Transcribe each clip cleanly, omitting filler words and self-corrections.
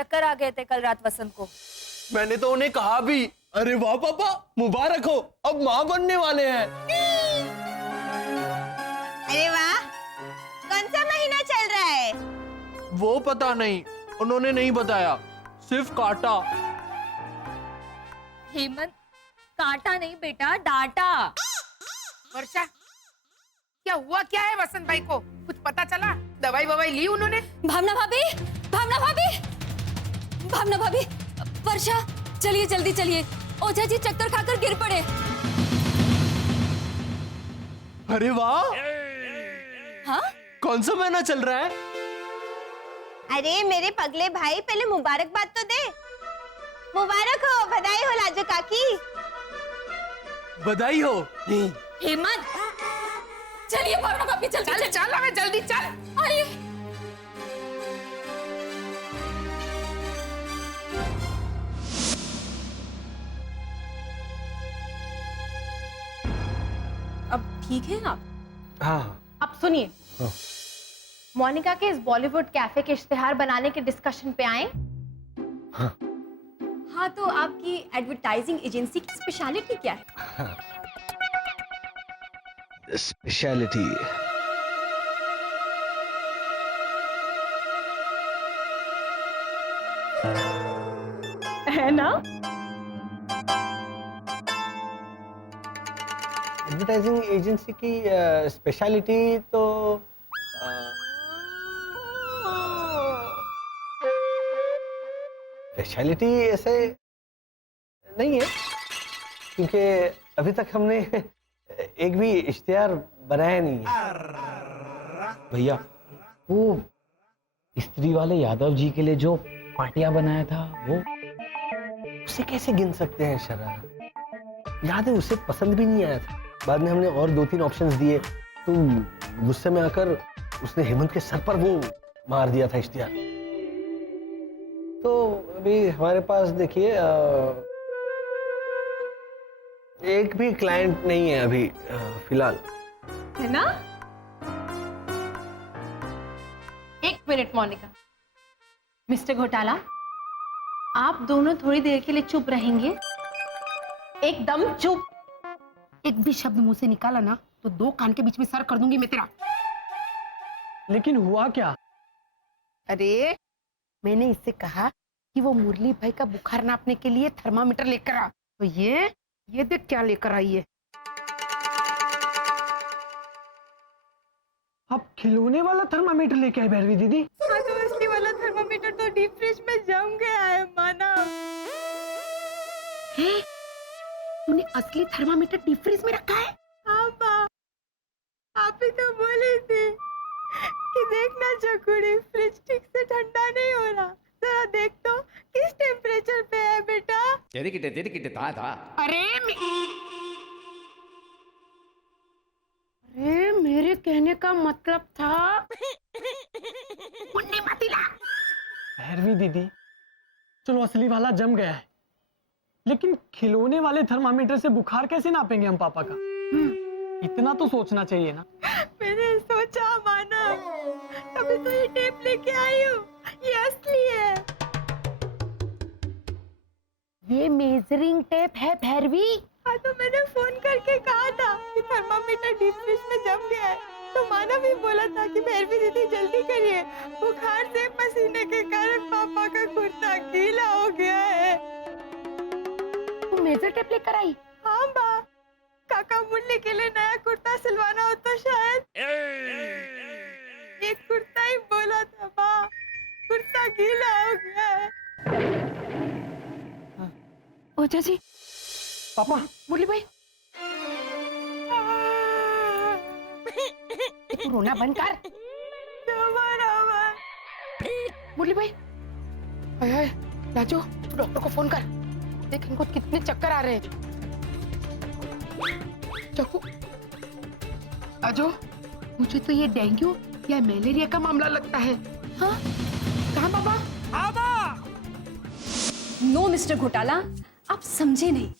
चक्कर आ गए थे कल रात वसंत को। मैंने तो उन्हें कहा भी, अरे वाह पापा मुबारक हो, अब माँ बनने वाले हैं। अरे वाह, कौन सा महीना चल रहा है? वो पता नहीं, उन्होंने नहीं बताया, सिर्फ काटा। हेमंत, काटा नहीं बेटा, डांटा। वर्षा, क्या हुआ क्या है वसंत भाई को? कुछ पता चला? दवाई ववाई ली उन्होंने? भावना भाभी, भावना भाभी, भावना भाभी, वर्षा चलिए जल्दी चलिए, ओझा जी चक्कर खाकर गिर पड़े। अरे वाह, हाँ? कौन सा महीना चल रहा है? अरे मेरे पगले भाई, पहले मुबारकबाद तो दे। मुबारक हो, बधाई हो लाजो काकी। बधाई हो। हेमंत, चलिए भावना भाभी जल्दी चल चल, हमें जल्दी चल। आइए। अब ठीक है आप? हाँ। अब सुनिए, मोनिका के इस बॉलीवुड कैफे के इश्तिहार बनाने के डिस्कशन पे आए। हाँ, तो आपकी एडवर्टाइजिंग एजेंसी की स्पेशलिटी क्या है? स्पेशलिटी है ना? एडवर्टाइजिंग एजेंसी की स्पेशलिटी तो स्पेशलिटी ऐसे नहीं है, क्योंकि अभी तक हमने एक भी इश्तिहार बनाया नहीं है। भैया, वो स्त्री वाले यादव जी के लिए जो पार्टियां बनाया था, वो उसे कैसे गिन सकते हैं शरद? याद है, उसे पसंद भी नहीं आया था। बाद में हमने और 2-3 ऑप्शंस दिए, तो गुस्से में आकर उसने हेमंत के सर पर वो मार दिया था इश्तिहार। तो अभी हमारे पास देखिए एक भी क्लाइंट नहीं है अभी फिलहाल। है ना? एक मिनट मोनिका, मिस्टर घोटाला, आप दोनों थोड़ी देर के लिए चुप रहेंगे? एकदम चुप। एक भी शब्द मुंह से निकाला ना तो 2 कान के बीच में सर कर दूंगी मैं तेरा। लेकिन हुआ क्या? अरे मैंने इससे कहा कि वो मुरली भाई का बुखार नापने के लिए थर्मामीटर लेकर आ, तो ये देख क्या लेकर आई है। आप खिलौने वाला थर्मामीटर लेके आए भैरवी दीदी? हाँ, तो असली वाला थर्मामीटर तो डीप फ्रिज में जम गया है माना। हैं? तूने असली थर्मामीटर डीप फ्रीज में रखा है? हाँ माँ, आप ही तो बोली थी कि देखना चकुड़ी, फ्रिज ठीक से ठंडा नहीं हो रहा, जरा देख तो किस टेम्परेचर पे है बेटा। तेरे किटे था। अरे मेरे कहने का मतलब था मुन्नी मतीला। भैरवी दीदी, चलो असली वाला जम गया है, लेकिन खिलौने वाले थर्मामीटर से बुखार कैसे नापेंगे हम पापा का? इतना तो सोचना चाहिए ना। मैंने सोचा माना, तभी तो ये टेप लेके आई हूँ, ये असली है। ये मेजरिंग टेप है भैरवी। हाँ, तो मैंने फोन करके कहा था कि थर्मामीटर डीप फ्रिज में जम गया है, तो माना भी बोला था कि भैरवी दीदी जल्दी करिए, बुखार से पसीने के कारण पापा का कुर्ता गीला हो गया है। तू मेजर टेप लेकर आई? हाँ बा, काका मुन्नी के लिए नया कुर्ता सिलवाना हो तो शायद एक कुर्ता ही बोला था बा, कुर्ता गीला हो गया है। ओझा जी, पापा, मुरली भाई, तू रोना बंद कर। मुरली भाई, हाय राजू, तू डॉक्टर को फोन कर, देख इनको कितने चक्कर आ रहे हैं। चक्कू, राजू, मुझे तो ये डेंगू या मलेरिया का मामला लगता है। हाँ, कहाँ पापा? नो मिस्टर घोटाला, आप समझे नहीं।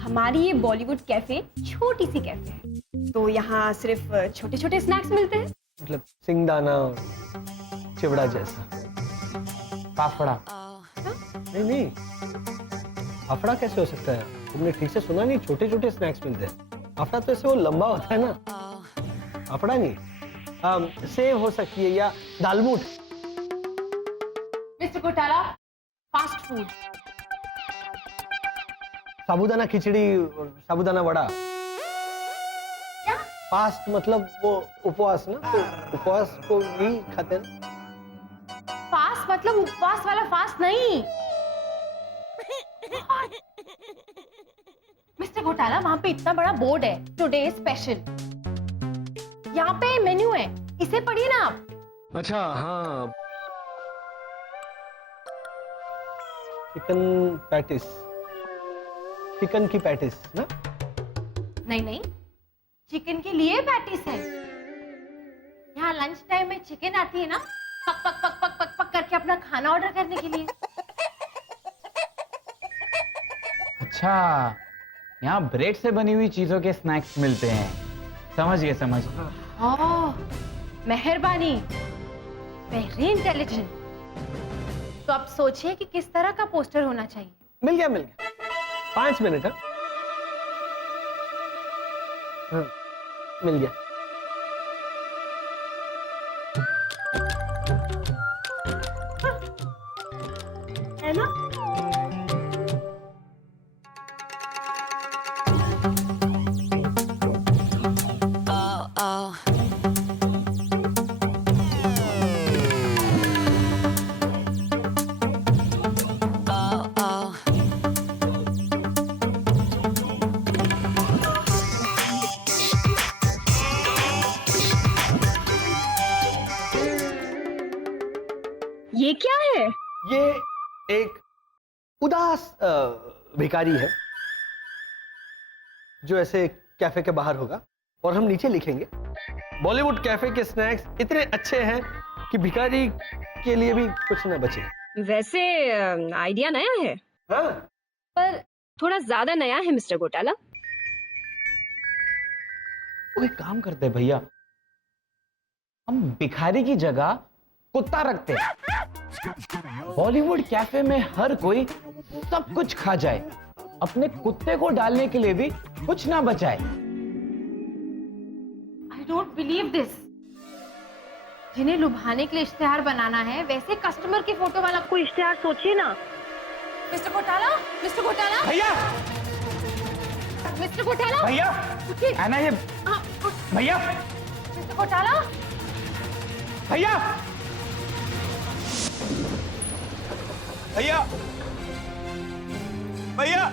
हमारी ये बॉलीवुड कैफे छोटी सी कैफे है, तो यहाँ सिर्फ छोटे छोटे स्नैक्स मिलते हैं। मतलब सिंगदाना और चिवड़ा जैसा? फाफड़ा? नहीं नहीं, फाफड़ा कैसे हो सकता है? तुमने ठीक से सुना नहीं, छोटे छोटे स्नैक्स मिलते हैं। फाफड़ा तो ऐसे वो लंबा होता है ना, फाफड़ा नहीं। सेव हो सकती है या दालमूट। मिस्टर घोटाला, फास्ट फूड। साबूदाना खिचड़ी और साबूदाना वड़ा। क्या? फास्ट मतलब वो उपवास ना, तो उपवास को भी खाते हैं ना। फास्ट मतलब उपवास वाला फास्ट नहीं। मिस्टर घोटाला, वहां पे इतना बड़ा बोर्ड है, टुडे स्पेशल। यहाँ पे मेन्यू है, इसे पढ़िए ना आप। अच्छा हाँ, चिकन पैटिस, चिकन की पैटिस ना? नहीं नहीं, चिकन के लिए पैटिस है। यहाँ लंच टाइम में चिकन आती है ना, पक पक पक पक पक पक करके अपना खाना ऑर्डर करने के लिए। अच्छा, यहाँ ब्रेड से बनी हुई चीजों के स्नैक्स मिलते हैं। समझ गए, समझ गए। ओह, मेहरबानी, वेरी इंटेलिजेंट। तो आप सोचिए कि किस तरह का पोस्टर होना चाहिए। मिल गया मिल गया, 5 मिनट। हाँ, मिल गया। है ना? ये क्या है? ये एक उदास भिखारी है जो ऐसे कैफे के बाहर होगा, और हम नीचे लिखेंगे बॉलीवुड कैफे के स्नैक्स इतने अच्छे हैं कि भिखारी के लिए भी कुछ न बचे। वैसे आइडिया नया है, हाँ, पर थोड़ा ज्यादा नया है मिस्टर घोटाला। तो एक काम करते हैं भैया, हम भिखारी की जगह कुत्ता रखते हैं। बॉलीवुड कैफे में हर कोई सब कुछ खा जाए, अपने कुत्ते को डालने के लिए भी कुछ ना बचाए। I don't believe this. जिन्हें लुभाने के लिए इश्तिहार बनाना है, वैसे कस्टमर की फोटो वाला कोई इश्तिहार सोचिए ना। मिस्टर घोटाला, मिस्टर घोटाला, भैया, मिस्टर घोटाला, भैया, उठिए। है ना ये? हाँ, भैया, मिस्टर घोटाला, भैया, भैया, भैया,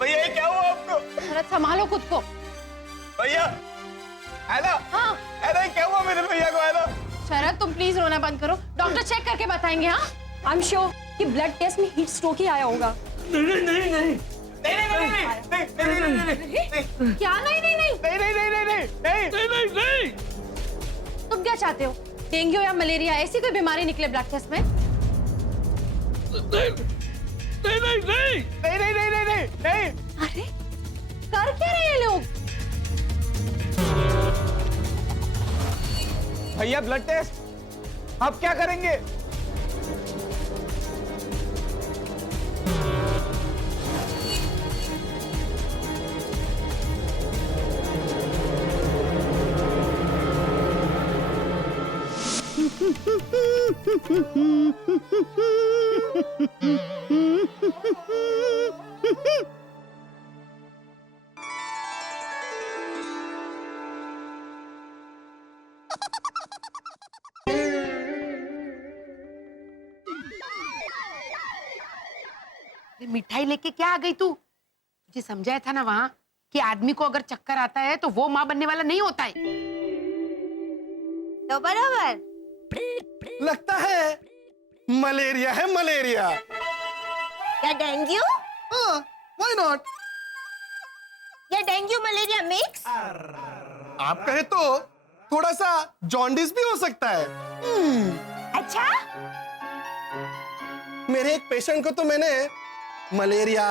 भैया, ये क्या हुआ आपको? शरद संभालो खुद को। भैया, ऐना, हाँ ऐना, क्या हुआ मेरे भैया को? ऐना, शरद, तुम प्लीज रोना बंद करो, डॉक्टर चेक करके बताएंगे। हाँ, आई एम श्योर कि ब्लड टेस्ट में हीट स्ट्रोक ही आया होगा। नहीं नहीं नहीं नहीं नहीं नहीं नहीं नहीं नहीं क्या? नहीं नहीं नहीं नहीं नहीं नहीं नहीं नहीं नहीं नहीं। तुम क्या चाहते हो? डेंगू या मलेरिया ऐसी कोई बीमारी निकले ब्लड टेस्ट में? नहीं नहीं नहीं नहीं नहीं नहीं नहीं नहीं। अरे कर क्या रहे हैं लोग? भैया, ब्लड टेस्ट आप क्या करेंगे? मिठाई लेके क्या आ गई तू? तुझे समझाया था ना वहाँ कि आदमी को अगर चक्कर आता है तो वो माँ बनने वाला नहीं होता है। तो बराबर लगता है मलेरिया है, मलेरिया। या डेंगू हाँ, व्हाई नॉट? या डेंगू मलेरिया मिक्स। आप कहे तो थोड़ा सा जॉन्डिस भी हो सकता है। अच्छा, मेरे एक पेशेंट को तो मैंने मलेरिया,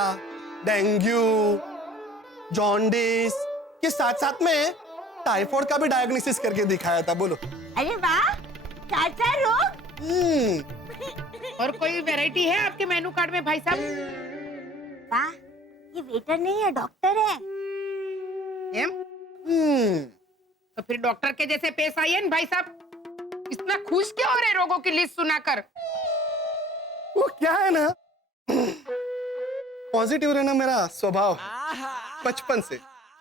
डेंगू, जॉन्डिस के साथ साथ में टाइफाइड का भी डायग्नोसिस करके दिखाया था। बोलो। अरे वाह, चाचा रोग। और कोई वैरायटी है आपके मेनू कार्ड में भाई साहब? वाह, ये वेटर नहीं है, डॉक्टर है। तो फिर डॉक्टर के जैसे पेश आइए ना भाई साहब। इतना खुश क्यों हो रहे रोगों की लिस्ट सुनाकर? वो क्या है ना, पॉजिटिव रहना मेरा स्वभाव बचपन से।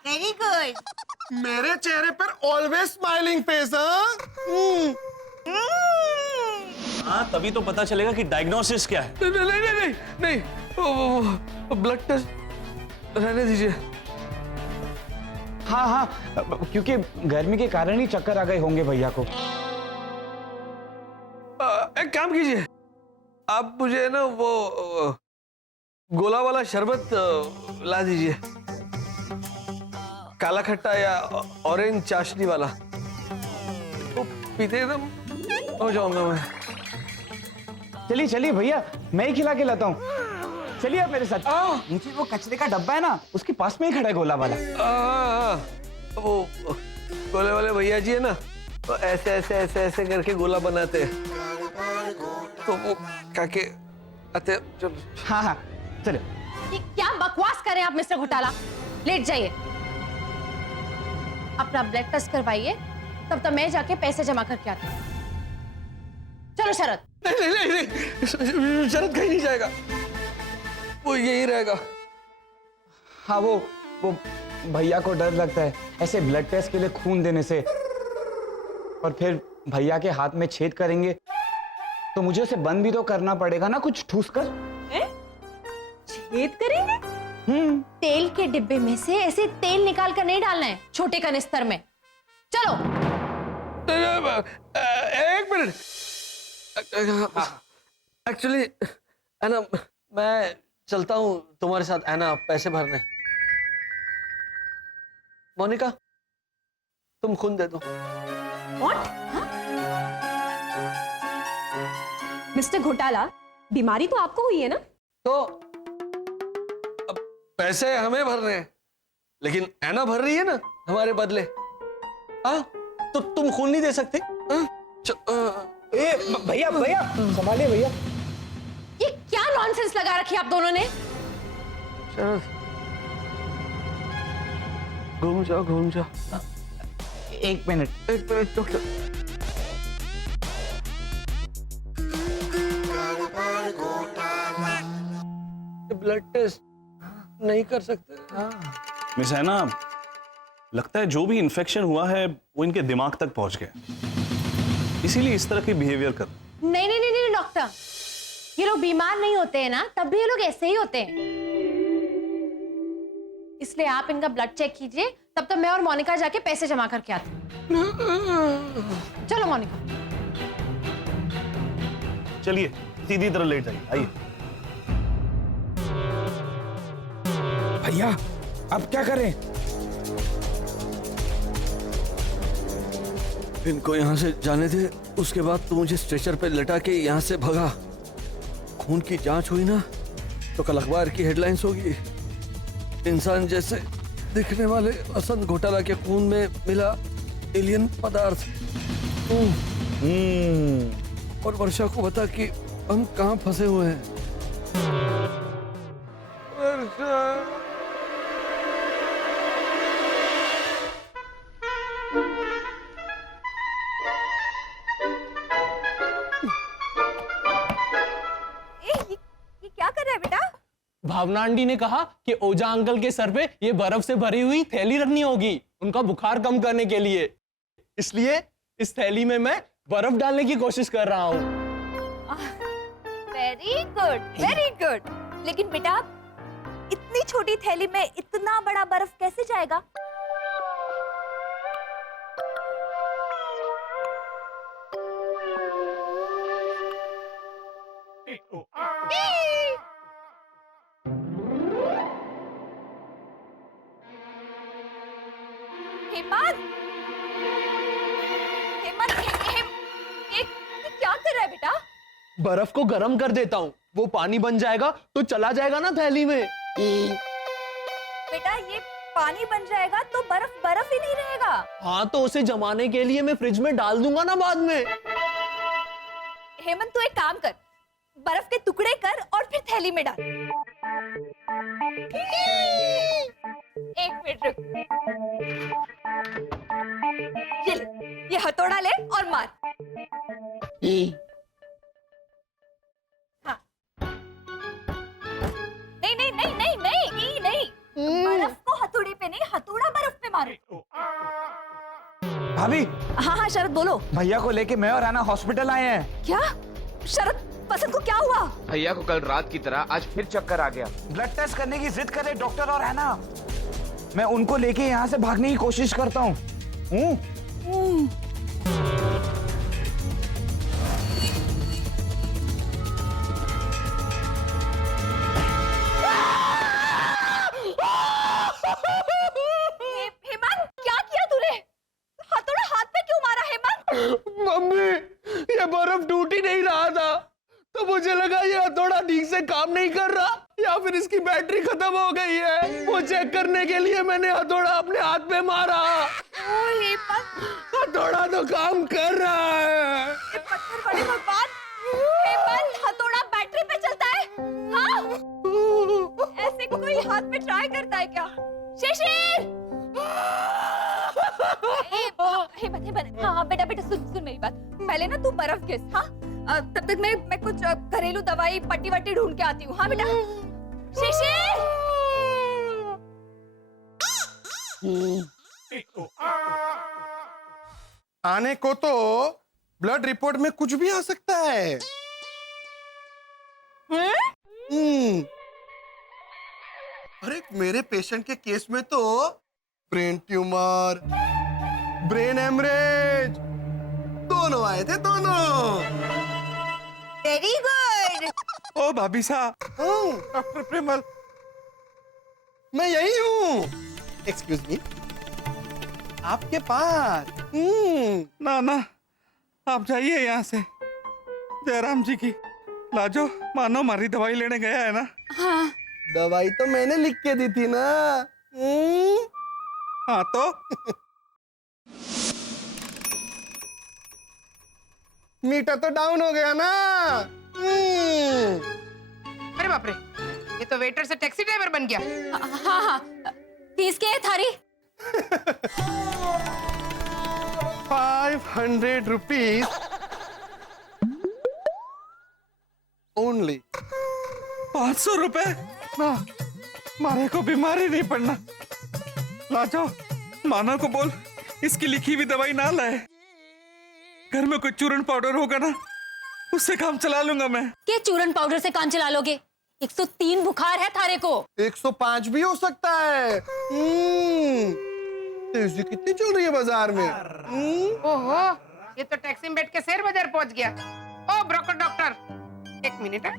Very good. मेरे चेहरे पर ऑलवेज स्माइलिंग फेस। हाँ, तभी तो पता चलेगा कि डायग्नोसिस क्या है। नहीं नहीं नहीं नहीं, नहीं। ब्लड टेस्ट रहने दीजिए। हाँ हाँ, क्योंकि गर्मी के कारण ही चक्कर आ गए होंगे भैया को। एक काम कीजिए, आप मुझे ना वो गोला वाला शरबत ला दीजिए, काला खट्टा या ऑरेंज चाशनी वाला। तो पीते एकदम हो जाऊंगा मैं। चलिए चलिए भैया, मैं ही खिला के लाता हूँ। चलिए आप मेरे साथ। नीचे वो कचरे का डब्बा है ना, उसके पास में ही खड़ा है गोला वाला। वो गोले वाले भैया जी है ना, तो ऐसे ऐसे ऐसे ऐसे करके गोला बनाते हैं, तो वो काके आते। चलो। हाँ हाँ चलो। ये क्या बकवास कर रहे हैं आप मिस्टर घोटाला? लेट जाइए, अपना ब्लड टेस्ट करवाइए, तब तक मैं जाके पैसे जमा करके आती हूँ। चलो शरद। नहीं नहीं नहीं, शरद कहीं नहीं जाएगा, वो यही रहेगा। हाँ वो भैया को डर लगता है ऐसे ब्लड टेस्ट के लिए खून देने से, और फिर भैया के हाथ में छेद करेंगे तो मुझे उसे बंद भी तो करना पड़ेगा ना, कुछ ठूस कर। छेद करेंगे? तेल के डिब्बे में से ऐसे तेल निकाल कर नहीं डालना है छोटे कनिस्तर में। चलो। एक मिनट, एक्चुअली है ना, मैं चलता हूँ तुम्हारे साथ, है ना, पैसे भरने। मोनिका, तुम खून दे दो। मिस्टर घोटाला, बीमारी तो आपको हुई है ना? तो अब पैसे हमें भरने हैं, लेकिन ऐना भर रही है ना हमारे बदले। हाँ, तो तुम खून नहीं दे सकते? भैया भैया संभालिए भैया। ये क्या नॉनसेंस लगा रखी आप दोनों ने? घूम जाओ घूम जाओ। एक मिनट डॉक्टर। ब्लड टेस्ट नहीं कर सकते? मिस है ना, लगता है जो भी इन्फेक्शन हुआ है वो इनके दिमाग तक पहुंच गया, इसीलिए इस तरह की बिहेवियर कर। नहीं नहीं नहीं नहीं डॉक्टर, ये लोग बीमार नहीं होते हैं ना, तब भी ये लोग ऐसे ही होते हैं। इसलिए आप इनका ब्लड चेक कीजिए, तब तक मैं और मोनिका जाके पैसे जमा करके आते हैं। चलो मोनिका। चलिए सीधी तरह लेट जाइए, आइए। भैया अब क्या करें? इनको यहाँ से जाने दे, उसके बाद तू मुझे स्ट्रेचर पे लटा के यहाँ से भगा। खून की जांच हुई ना तो कल अखबार की हेडलाइंस होगी, इंसान जैसे दिखने वाले वसंत घोटाला के खून में मिला एलियन पदार्थ। और वर्षा को बता कि हम कहाँ फंसे हुए हैं। वर्षा। ये क्या कर रहा है बेटा? भावना आंटी ने कहा कि ओझा अंकल के सर पे ये बर्फ से भरी हुई थैली रखनी होगी उनका बुखार कम करने के लिए, इसलिए इस थैली में मैं बर्फ डालने की कोशिश कर रहा हूँ। Very good, very good. लेकिन बेटा, इतनी छोटी थैली में इतना बड़ा बर्फ कैसे जाएगा? हेमंत, ये क्या कर रहा है बेटा? बर्फ को गर्म कर देता हूँ, वो पानी बन जाएगा तो चला जाएगा ना थैली में। बेटा, ये पानी बन जाएगा तो बर्फ बर्फ ही नहीं रहेगा। हाँ, तो उसे जमाने के लिए मैं फ्रिज में डाल दूंगा ना बाद में। हेमंत, तू एक काम कर, बर्फ के टुकड़े कर और फिर थैली में डाल। एक मिनट रुक। ये हथौड़ा ले और मार। हाँ। नहीं। बर्फ को हथौड़े पे नहीं, हथौड़ा बर्फ पे मारो। भाभी। हाँ शरद बोलो। भैया को लेके मैं और हैना हॉस्पिटल आए हैं। क्या शरद, बसंत को क्या हुआ? भैया को कल रात की तरह आज फिर चक्कर आ गया। ब्लड टेस्ट करने की जिद करे डॉक्टर और हैना। मैं उनको लेके यहाँ से भागने की कोशिश करता हूँ। हेमंत, क्या किया तूने? हथौड़ा हाथ पे क्यों मारा हेमंत? मम्मी, ये बर्फ टूट ही नहीं रहा था, तो मुझे लगा ये हथौड़ा ठीक से काम नहीं कर रहा या फिर इसकी बैटरी खत्म हो गई है। वो चेक करने के लिए मैंने हथौड़ा अपने हाथ पे मारा। हथौड़ा तो काम कर रहा है। पत्थर बड़े भगवान, हेमंत हथौड़ा बैटरी पे चलता है? हाँ? ऐसे कोई हाथ पे ट्राई करता है क्या? शिशिर! हेमंत, हाँ बेटा सुन मेरी बात। पहले ना तू बर्फ घिस, हाँ? तब तक मैं कुछ घरेलू दवाई पट्टी वट्टी ढूंढ के आती हूँ। हाँ बेटा। शिशिर! आने को तो ब्लड रिपोर्ट में कुछ भी आ सकता है। अरे मेरे पेशेंट के केस में तो ब्रेन ट्यूमर, ब्रेन हेमरेज दोनों आए थे, दोनों। Very good. ओ भाभी साहब, डॉक्टर प्रेमल, मैं यही हूँ। एक्सक्यूज मी, आपके पास। ना आप जाइए यहाँ से। जयराम जी की लाजो मानो मारी दवाई लेने गया है ना। हाँ। दवाई तो मैंने लिख के दी थी ना। हाँ तो मीटर तो डाउन हो गया ना। अरे बाप रे, ये तो वेटर से टैक्सी ड्राइवर बन गया। हाँ 30 के थारी। 500 रुपीज ओनली। 500 रुपए ना, मारे को बीमारी नहीं पड़ना। लाजो मानो को बोल इसकी लिखी हुई दवाई ना लाए। घर में कोई चूरन पाउडर होगा ना, उससे काम चला लूंगा मैं। क्या चूरन पाउडर से काम चला लोगे? 103 बुखार है थारे को। 105 भी हो सकता है। तेजी कितनी चल रही है बाजार में। ओहो, ये तो टैक्सी में बैठ के शेयर बाजार पहुंच गया। ओ ब्रोकर डॉक्टर, एक मिनट है,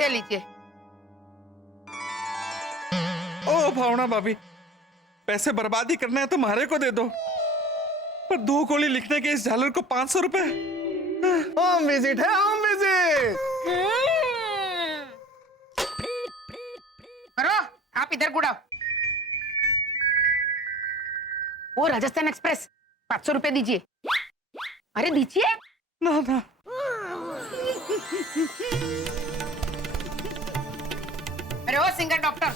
ये लीजिए। ओ भावना भाभी, पैसे बर्बादी करना है तो मारे को दे दो, पर 2 गोली लिखने के इस झालर को 500 रुपए। होम विजिट है, होम विजिट। करो, आप इधर गुड़ाओ। वो राजस्थान एक्सप्रेस 500 रुपए दीजिए। अरे दीजिए ना। अरे ओ सिंगर डॉक्टर,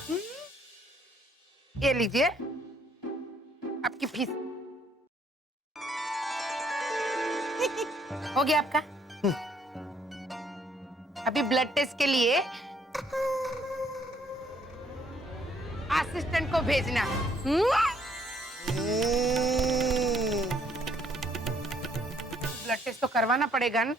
ये लीजिए आपकी फीस। हो गया आपका। अभी ब्लड टेस्ट के लिए असिस्टेंट को भेजना। ब्लड टेस्ट तो करवाना पड़ेगा ना।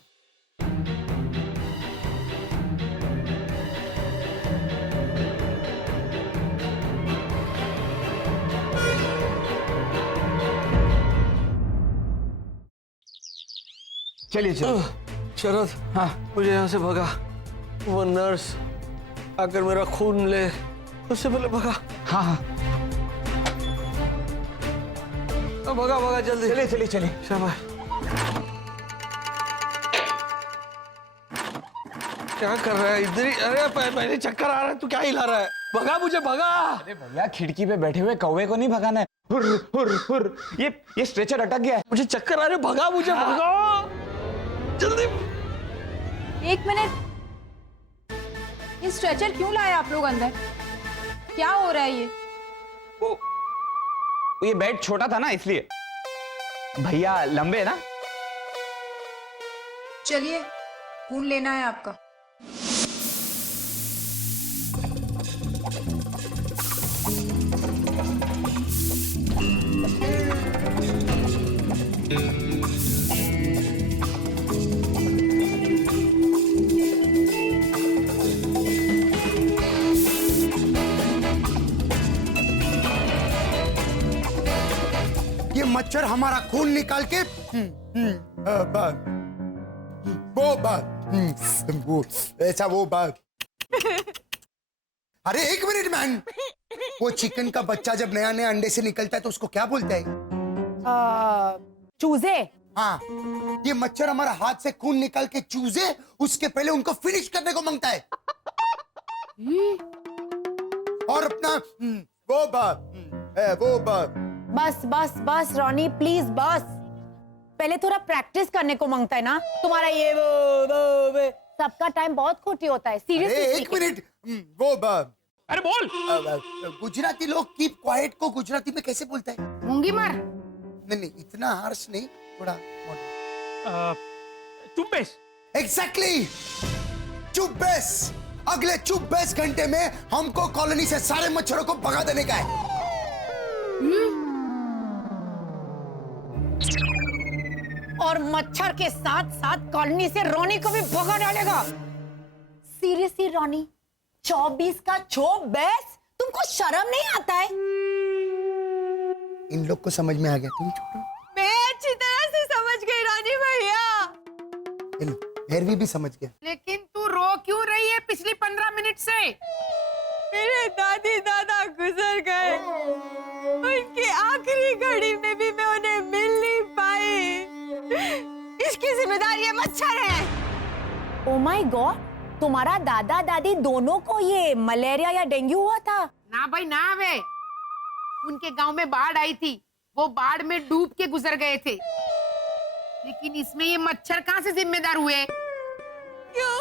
चलिए शरद, हाँ मुझे यहाँ से भगा। वो नर्स आकर मेरा खून ले, उससे पहले भगा। हाँ भगा जल्दी। चलिए। शाबाश। क्या कर रहा है इधर ही? अरे पहले चक्कर आ रहा है, तू क्या हिला रहा है? भगा मुझे, भगा। अरे भैया, खिड़की पे बैठे हुए कौवे को नहीं भगाना है। हुर हुर हुर। ये स्ट्रेचर अटक गया है। मुझे चक्कर आ रहे, भगा मुझे, भगा जल्दी। एक मिनट, ये स्ट्रेचर क्यों लाए आप लोग अंदर? क्या हो रहा है ये? वो ये बेड छोटा था ना इसलिए। भैया लंबे ना। चलिए, खून लेना है आपका। ये मच्छर हमारा खून निकाल के वो ऐसा वो बात। अरे एक मिनट मैन, वो चिकन का बच्चा जब नया नया अंडे से निकलता है तो उसको क्या बोलते हैं? चूजे। हाँ, ये मच्छर हमारा हाथ से खून निकाल के चूजे उसके पहले उनको फिनिश करने को मांगता है। और अपना वो बात बस बस बस रॉनी प्लीज बस। पहले थोड़ा प्रैक्टिस करने को मांगता है ना तुम्हारा ये वो। सबका टाइम बहुत खोटी होता है। अरे सीरियसली। एक मिनट, वो बात। अरे बोल। गुजराती लोग कीप क्वाइट को गुजराती में कैसे बोलते हैं? मूंगी मार। नहीं, इतना हार्श नहीं, थोड़ा चुप बेस। एग्जैक्टली, चुप बेस। अगले चुप बेस घंटे में हमको कॉलोनी से सारे मच्छरों को भगा देने का है। और मच्छर के साथ साथ कॉलोनी से रोनी को भी भगा डालेगा। सीरियसली रोनी, 24 का 24? तुमको शर्म नहीं आता है? इन लोग को समझ में आ गया, तुम छोड़ो। मैं अच्छी तरह से समझ गई रानी भैया। भैरवी भी समझ गया। लेकिन तू रो क्यों रही है पिछली 15 मिनट से? मेरे दादी दादा गुजर गए, उनकी आखिरी घड़ी में भी मैं उन्हें मिल नहीं पाई। इसकी जिम्मेदारी ये मच्छर है। ओ माय गॉड, तुम्हारा दादा दादी दोनों को ये मलेरिया या डेंगू हुआ था? ना भाई ना वे, उनके गांव में बाढ़ आई थी, वो बाढ़ में डूब के गुजर गए थे। लेकिन इसमें ये मच्छर कहाँ से जिम्मेदार हुए? क्यों?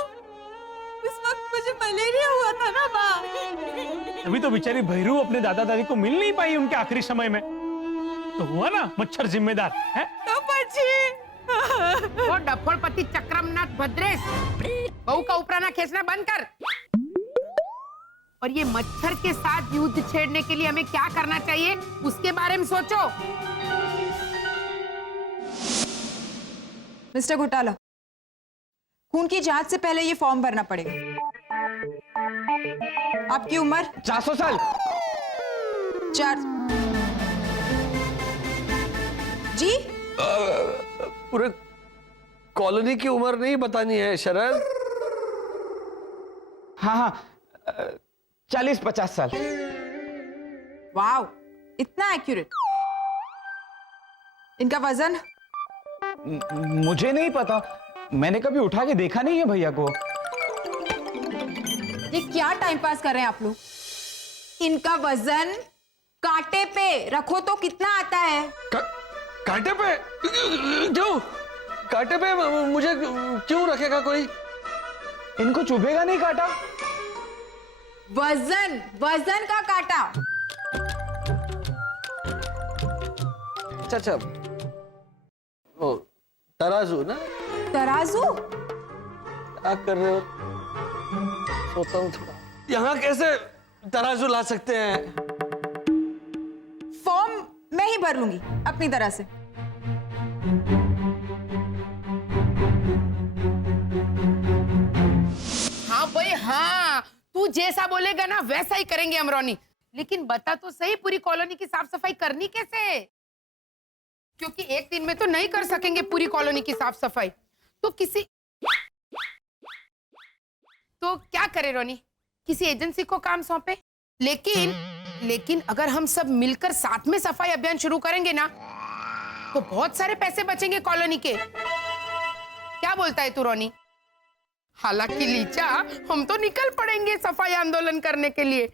उस वक्त मुझे मलेरिया हुआ था ना माँ। अभी तो बेचारी भैरू अपने दादा दादी को मिल नहीं पाई उनके आखिरी समय में, तो हुआ ना मच्छर जिम्मेदार है। तो बची वो डफोड़पति चक्रमनाथ भद्रेश, बहू का उपराना खींचना बंद कर। और ये मच्छर के साथ युद्ध छेड़ने के लिए हमें क्या करना चाहिए उसके बारे में सोचो। मिस्टर घोटाला, खून की जांच से पहले ये फॉर्म भरना पड़ेगा। आपकी उम्र? 400 साल। 4 जी? पूरे कॉलोनी की उम्र नहीं बतानी है शरद। हाँ, 40-50 साल। वाव, इतना एक्यूरेट। इनका वजन? मुझे नहीं पता, मैंने कभी उठा के देखा नहीं है भैया को। ये क्या टाइम पास कर रहे हैं आप लोग? इनका वजन कांटे पे रखो तो कितना आता है? कांटे पे? क्यों कांटे पे? मुझे क्यों रखेगा कोई? इनको चुभेगा नहीं कांटा? वजन का कांटा। अच्छा, ओ तराजू ना? तराजू? क्या कर रहे हो? सोता हूँ थोड़ा। यहाँ कैसे तराजू ला सकते हैं? फॉर्म मैं ही भर लूंगी अपनी तरह से। हाँ भाई हाँ, तू जैसा बोलेगा ना वैसा ही करेंगे हम रोनी। लेकिन बता तो सही, पूरी कॉलोनी की साफ सफाई करनी कैसे है? क्योंकि एक दिन में तो नहीं कर सकेंगे पूरी कॉलोनी की साफ सफाई, तो क्या करे रोनी? किसी एजेंसी को काम सौंपे। लेकिन अगर हम सब मिलकर साथ में सफाई अभियान शुरू करेंगे ना, तो बहुत सारे पैसे बचेंगे कॉलोनी के। क्या बोलता है तू रोनी? हालांकि लीचा, हम तो निकल पड़ेंगे सफाई आंदोलन करने के लिए,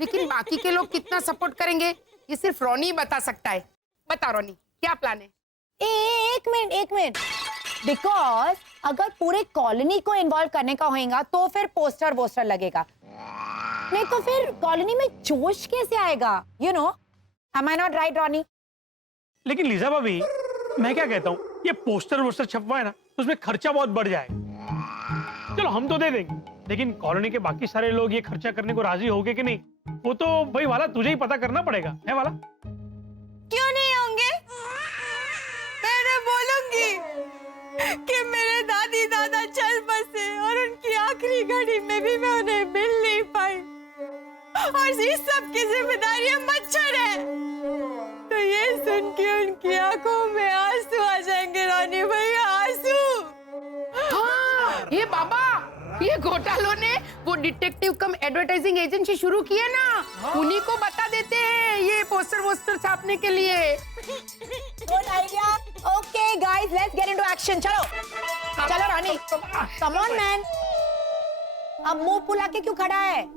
लेकिन बाकी के लोग कितना सपोर्ट करेंगे ये सिर्फ रोनी बता सकता है। बता रोनी, क्या प्लान है? एक मिनट, बिकॉज अगर पूरे कॉलोनी को इन्वॉल्व करने का होगा तो फिर पोस्टर वोस्टर लगेगा, नहीं तो फिर कॉलोनी में जोश कैसे आएगा? You know, am I not right Ronnie? लेकिन लीजा भाभी, मैं क्या कहता हूँ, ये पोस्टर वोस्टर छपवाए ना तो उसमें खर्चा बहुत बढ़ जाएगा। चलो हम तो दे देंगे, लेकिन कॉलोनी के बाकी सारे लोग ये खर्चा करने को राजी होंगे कि नहीं, वो तो भाई वाला तुझे ही पता करना पड़ेगा, है वाला? क्यों नहीं होंगे? मैं बोलूंगी कि मेरे दादी दादा चल बसे और उनकी आखिरी घड़ी में भी मैं उन्हें मिल नहीं पाई, और इस सब की जिम्मेदारी मच्छर है। तो ये सुन के उनकी आंखों में आंसू आ जाएंगे रानी भैया, आंसू। हाँ, ये बाबा, ये घोटालों ने वो डिटेक्टिव कम एडवर्टाइजिंग एजेंसी शुरू की है ना, उन्हीं को बता देते हैं ये पोस्टर वोस्टर छापने के लिए। Good idea. Okay guys, let's get into action. चलो चलो रानी, कम ऑन मैन। अब मुंह फुला के क्यों खड़ा है?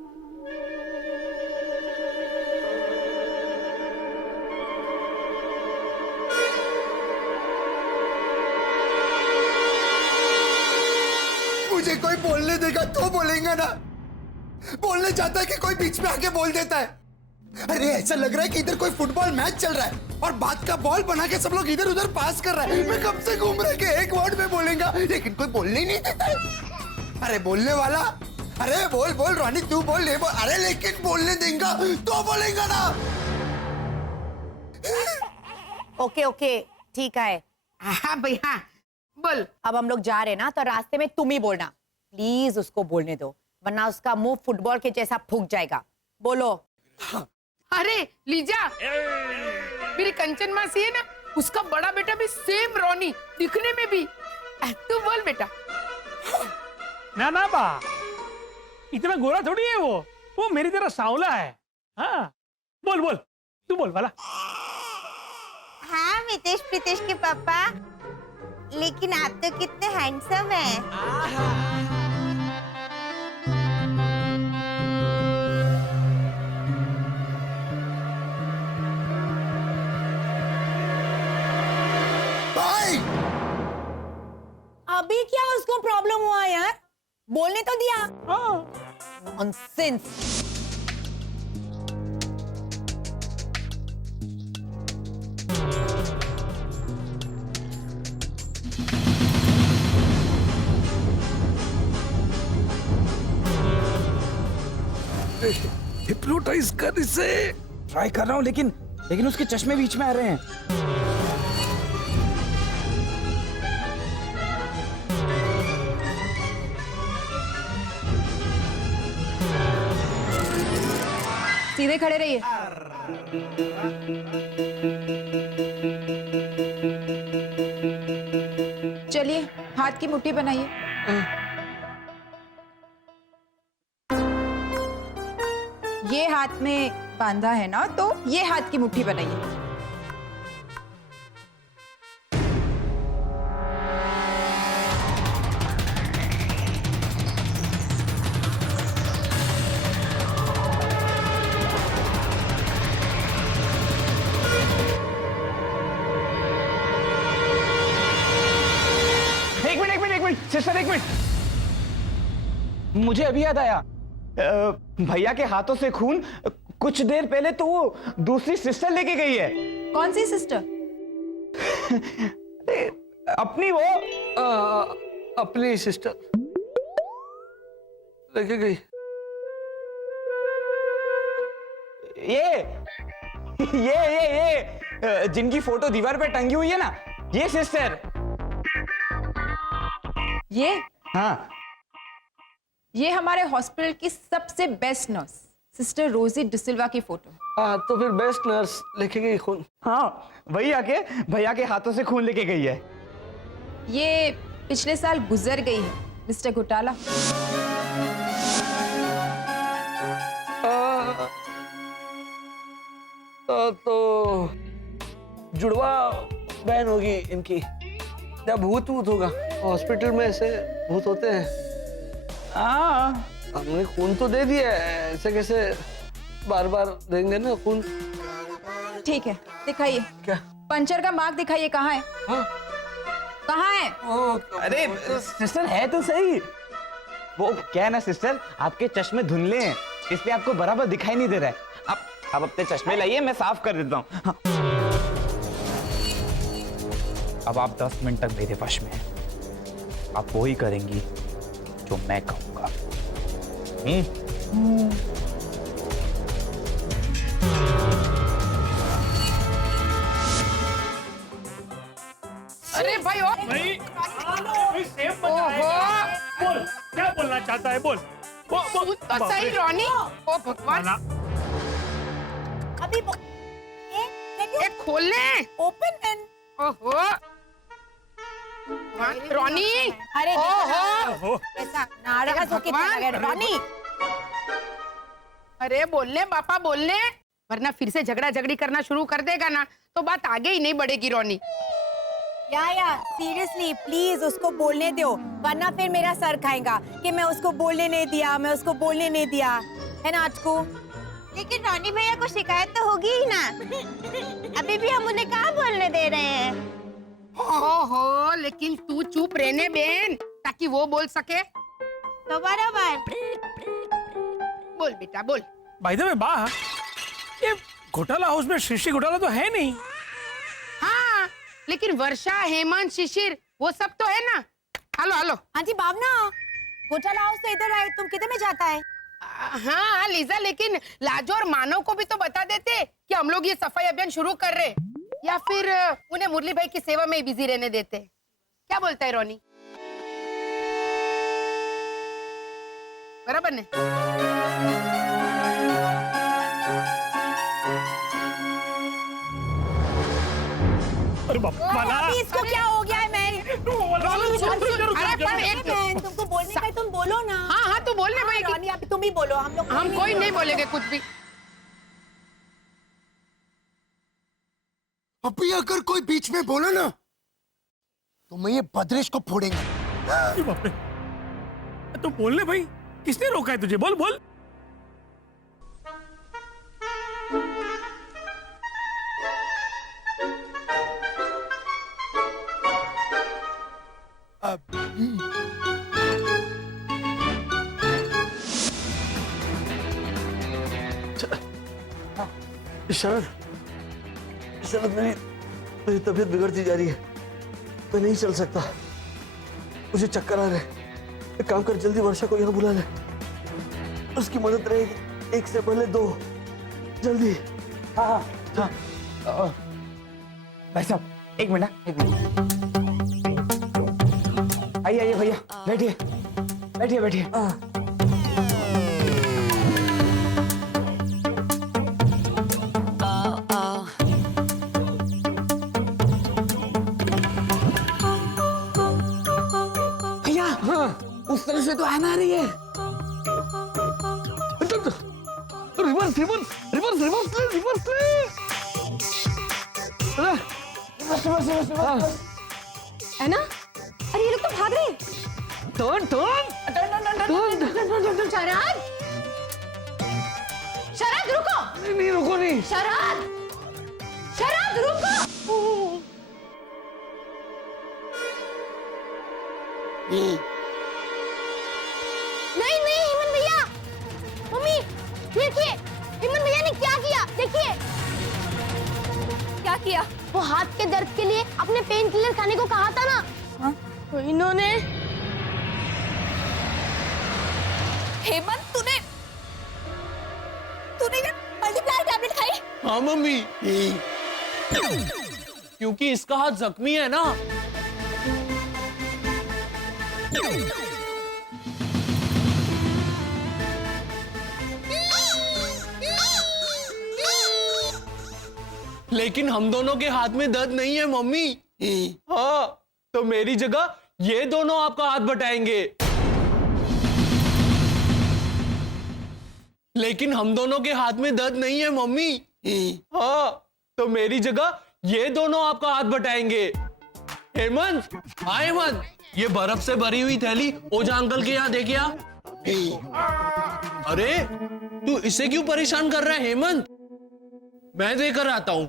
मुझे कोई बोलने देगा तो बोलेंगे ना, बोलने जाता है कि कोई बीच में आके बोल देता है। अरे ऐसा लग रहा है कि इधर कोई फुटबॉल मैच चल रहा है और बात का बॉल बना के सब लोग इधर उधर पास कर रहा है। मैं कब से घूम रहा कि एक वर्ड में बोलेगा, लेकिन कोई बोलने ही नहीं देता है। अरे बोलने वाला, अरे बोल बोल रानी, तू बोल, ले बोल। अरे लेकिन बोलने देगा तो बोलेगा ना। ओके ओके, ठीक है। हाँ भैया, बोल। अब हम लोग जा रहे हैं ना, तो रास्ते में तुम ही बोलना, प्लीज उसको बोलने दो, वरना उसका मुंह फुटबॉल के जैसा फूक जाएगा। बोलो। अरे लीजा, मेरी कंचन मासी है ना, उसका बड़ा बेटा भी सेम रोनी, दिखने में भी। तू बोल बेटा। ना ना बा, इतना गोरा थोड़ी है वो मेरी तरह सांवला है। हाँ बोल बोल, तू बोल वाला। हाँ मितेश प्रीतेश के पापा, लेकिन आप तो कितने हैंडसम हैं। भाई अभी क्या उसको प्रॉब्लम हुआ यार? बोलने तो दिया। नॉनसेंस। हिप्नोटाइज कर इसे। ट्राई कर रहा हूँ, लेकिन उसके चश्मे बीच में आ रहे हैं। सीधे खड़े रहिए। चलिए, हाथ की मुट्ठी बनाइए। ये हाथ में बांधा है ना, तो ये हाथ की मुट्ठी बनाइए। एक मिनट सिस्टर, एक मिनट। मुझे अभी याद आया, भैया के हाथों से खून कुछ देर पहले तो वो दूसरी सिस्टर लेके गई है। कौन सी सिस्टर? अपनी वो अपनी सिस्टर लेके गई। ये जिनकी फोटो दीवार पे टंगी हुई है ना, ये सिस्टर। ये? हाँ, ये हमारे हॉस्पिटल की सबसे बेस्ट नर्स सिस्टर रोजी डिसिल्वा की फोटो। हाँ, तो फिर बेस्ट नर्स लेके गई खून। हाँ, वही आके भैया के हाथों से खून लेके गई है। ये पिछले साल गुजर गई है मिस्टर घोटाला। तो जुड़वा बहन होगी इनकी, या भूत होगा। हॉस्पिटल में ऐसे भूत होते हैं। हाँ, हमने खून तो दे दिया है, ऐसे कैसे बार बार देंगे ना खून। ठीक है, दिखाइए। क्या? पंचर का मार्क दिखाइए, कहाँ है? हाँ, कहाँ है? अरे सिस्टर है तो सही। वो क्या है ना सिस्टर, आपके चश्मे धुंधले हैं इसलिए आपको बराबर दिखाई नहीं दे रहा है। आप अपने चश्मे लाइए, मैं साफ कर देता हूँ। हाँ। अब आप 10 मिनट तक मेरे वश में हैं। आप वो ही करेंगी जो मैं कहूंगा। अरे भाई ओ भाई सेब बना है। बोल क्या बोलना चाहता है, बोल। तो सही रोनी। ओ भगवान, अभी ये खोल ले। ओपन एंड ओहो रोनी, अरे ओहो ऐसा नाराज होके चला गया रोनी। अरे बोलने पापा बोलने, वरना फिर से झगड़ा झगड़ी करना शुरू कर देगा ना तो बात आगे ही नहीं बढ़ेगी रोनी। या सीरियसली प्लीज उसको बोलने दो, वरना फिर मेरा सर खाएगा कि मैं उसको बोलने नहीं दिया, मैं उसको बोलने नहीं दिया, है ना आटकू? लेकिन रानी भैया को शिकायत तो होगी ही ना। अभी भी हम उन्हें कहाँ बोलने दे रहे हैं। ओहो, लेकिन तू चुप रहने बेन, ताकि वो बोल सके। तो बराबर बोल बेटा बोल। भाई तो बा, ये घोटाला हाउस में सृष्टि घोटाला तो है नहीं। हाँ, लेकिन वर्षा, हेमंत, शिशिर वो सब तो है ना। Hello hello. हाँ जी भावना, घोटाला हाउस से इधर आए, तुम किधर में जाता है? हाँ लीजा, लेकिन लाजो और मानव को भी तो बता देते कि हम लोग ये सफाई अभियान शुरू कर रहे, या फिर उन्हें मुरली भाई की सेवा में ही बिजी रहने देते। क्या बोलता है रोनी? बराबर ने? अरे बाबा, इसको क्या हो गया है? तुमको बोलने का, तुम बोलो ना। हाँ हाँ तू बोलने भाई। रोनी अभी तुम ही बोलो, हम कोई नहीं बोलेंगे कुछ भी। अभी अगर कोई बीच में बोला ना तो मैं ये भद्रेश को फोड़ेंगे। बाप रे, तो बोलने भाई, किसने रोका है तुझे? बोल बोल। शरद मेरी तबीयत बिगड़ती जा रही है, मैं नहीं चल सकता, मुझे चक्कर आ रहे हैं। एक काम कर, जल्दी वर्षा को यहाँ बुला ले, उसकी मदद रहेगी। 1 से पहले 2, जल्दी। हाँ हाँ हाँ। भाई साहब 1 मिनट, 1 मिनट। आइए आइए भैया, बैठिए बैठिए बैठिए। भैया उस तरह से तो आना आ रही है। रिवर्स रिवर्स रिवर्स रिवर्स ले, रिवर्स ले। रिवर्स रिवर्स रिवर्स है ना? अरे ये लोग तो भाग रहे हैं। टर्न टर्न शरद, शरद रुको। नहीं रुको नहीं। शरद, शरद रुको। नहीं नहीं हेमंत भैया, मम्मी देखिए, हेमंत भैया ने क्या किया, देखिए। क्या किया? वो हाथ के दर्द के लिए अपने पेन किलर खाने को कहा था ना। हाँ? तो इन्होंने। हेमंत तूने मल्टीप्लाई टैबलेट खाई? हाँ मम्मी, क्योंकि इसका हाथ जख्मी है ना। लेकिन हम दोनों के हाथ में दर्द नहीं है मम्मी। हाँ, तो मेरी जगह ये दोनों आपका हाथ बटाएंगे। लेकिन हम दोनों के हाथ में दर्द नहीं है मम्मी। हाँ, तो मेरी जगह ये दोनों आपका हाथ बटाएंगे। हेमंत, हाँ हेमंत, ये बर्फ से भरी हुई थैली ओझा अंकल के यहाँ दे क्या? अरे तू इसे क्यों परेशान कर रहा है हेमंत? मैं देकर आता हूं।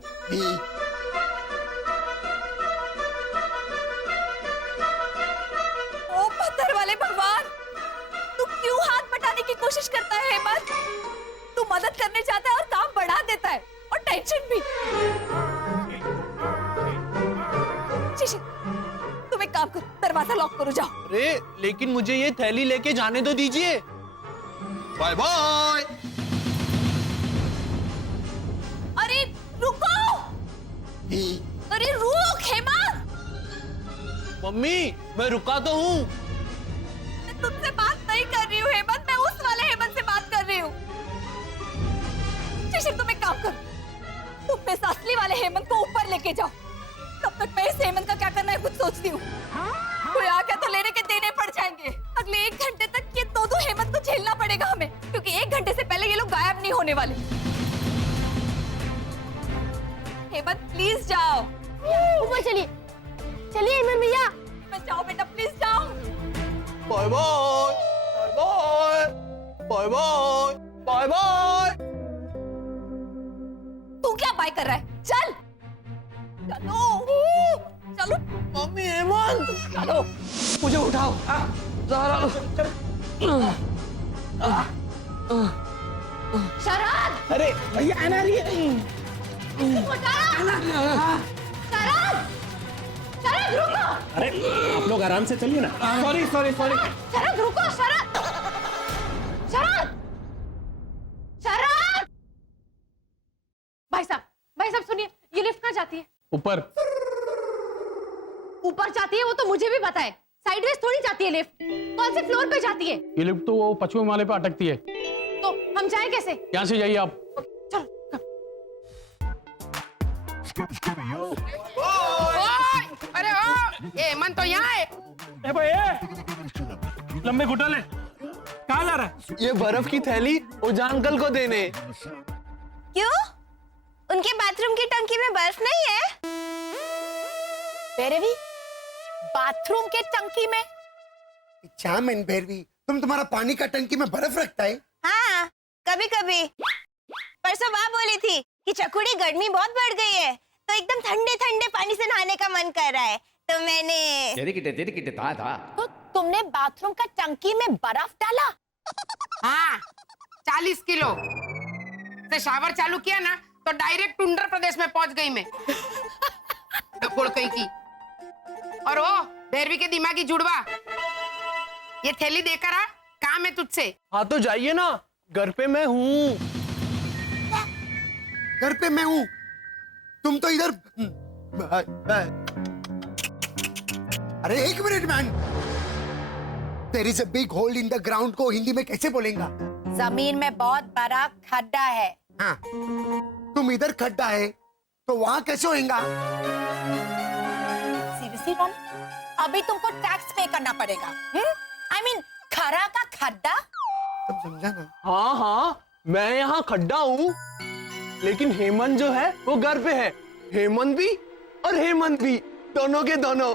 कोशिश करता है हेमंत। तू मदद करने जाता है और काम बढ़ा देता है और टेंशन भी। शिशिर, तुम एक काम करो, दरवाजा लॉक करो, जाओ। अरे लेकिन मुझे ये थैली लेके जाने तो दीजिए। Bye bye. अरे रुको, अरे रुक हेमंत। मम्मी मैं रुका तो हूँ। मैं तुमसे बात नहीं कर रही हूँ हेमंत, मैं उस वाले हेमंत से बात कर रही हूँ। शिशिर तुम एक काम करो, तुम इस असली वाले हेमंत को ऊपर लेके जाओ, तब तक मैं इस हेमंत का क्या करना है कुछ सोचती हूँ। कोई आ गया तो लेने के देने पड़ जाएंगे। अगले 1 घंटे तक ये दो हेमंत को झेलना पड़ेगा हमें, क्योंकि 1 घंटे से पहले ये लोग गायब नहीं होने वाले। हेमंत प्लीज जाओ, ऊपर चलिए, चलिए हेमंत भैया। हेमंत जाओ बेटा, प्लीज जाओ। Bye bye bye bye bye bye bye. तू क्या बाय कर रहा है? चल चलो चलो। मम्मी हेमंत चलो, मुझे उठाओ। शरद, अरे भैया आना रही है। शरद, शरद रुको। अरे आप लोग आराम से चलिए ना। Sorry sorry sorry. शरद रुको, शरद, शरद, शरद। भाई साहब सुनिए, ये लिफ्ट कहाँ जाती है? ऊपर। ऊपर जाती है वो तो मुझे भी पता है, साइडवेज थोड़ी जाती है लिफ्ट। कौन से फ्लोर पे जाती है? ये लिफ्ट तो वो 5वें माले पे अटकती है। तो हम जाएं कैसे? यहाँ से जाइए आप। चलो। अरे ओ, ये हेमंत तो यहाँ है। ए भाई, लंबे घुटने कहाँ जा रहा है? ये बर्फ की थैली ओजा अंकल को देने। क्यों? उनके बाथरूम की टंकी में बर्फ नहीं है? भैरवी, बाथरूम के टंकी में? चामन भैरवी, तुम्हारा पानी का टंकी में बर्फ रखता है? हाँ, कभी कभी। परसों माँ बोली थी कि चकुड़ी गर्मी बहुत बढ़ गई है, तो एकदम ठंडे ठंडे पानी से नहाने का मन कर रहा है, तो मैंने। तेरे था। तो तुमने बाथरूम का टंकी में बर्फ डाला? हाँ, 40 किलो से शावर चालू किया ना तो डायरेक्ट उत्तर प्रदेश में पहुंच गई मैं। डकोड़ कहीं की। और वो भैरवी के दिमागी जुड़वा, ये थैली देकर आ, काम है तुझसे। हाँ तो जाइए ना, घर पे मैं हूँ। घर पे मैं हूँ, तुम तो इधर। अरे 1 minute man, there is a big hole in the ground को हिंदी में कैसे बोलेगा? जमीन में बहुत बड़ा खड्डा है। हाँ, तुम इधर खड्डा है तो वहां कैसे होएगा? सीरियसली रोनी, अभी तुमको टैक्स पे करना पड़ेगा। I mean, खरा का खड्डा। तुम समझा ना? हाँ हाँ, मैं यहाँ खड्डा हूँ, लेकिन हेमंत जो है वो घर पे है। हेमंत भी और हेमंत भी, दोनों के दोनों।